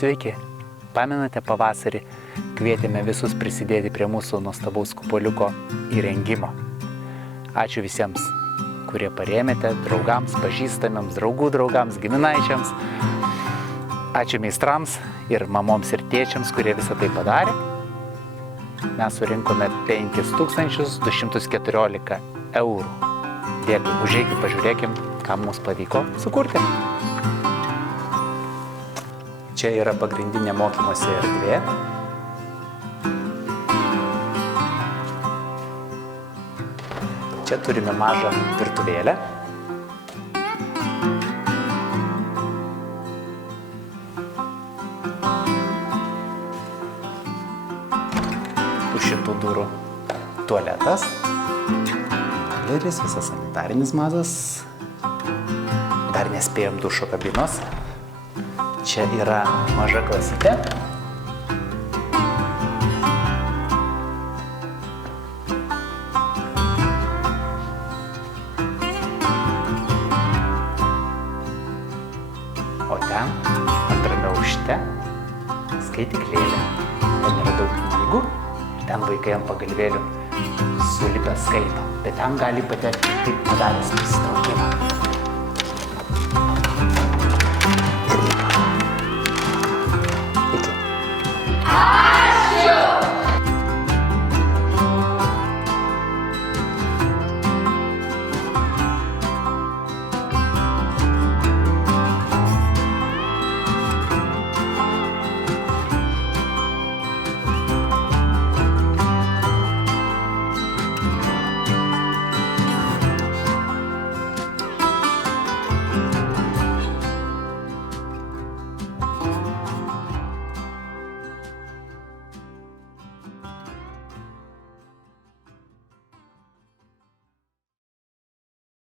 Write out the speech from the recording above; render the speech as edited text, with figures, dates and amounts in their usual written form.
Sveiki! Pamenate pavasarį kvietėme visus prisidėti prie mūsų nuostabaus kupoliuko įrengimo. Ačiū visiems, kurie parėmėte, draugams, pažįstamiems, draugų draugams, giminaičiams. Ačiū meistrams ir mamoms ir tėčiams, kurie visą tai padarė. Mes surinkome 5214 eurų. Dėkui, užeikim, pažiūrėkim, ką mums pavyko sukurti. Čia yra pagrindinė mokymosi erdvė. Čia turime mažą virtuvėlę. Už šitų durų tualetas. Galeris, visas sanitarinis mazas. Dar nespėjom dušo kabinos. Čia yra maža klasytė. O ten, antrame aukšte, skaityklėlė. Ten yra daug knygų ir ten vaikai ant pagalvėlių sulipę skaito. Bet ten gali patekti tik padaręs pasitraukimą.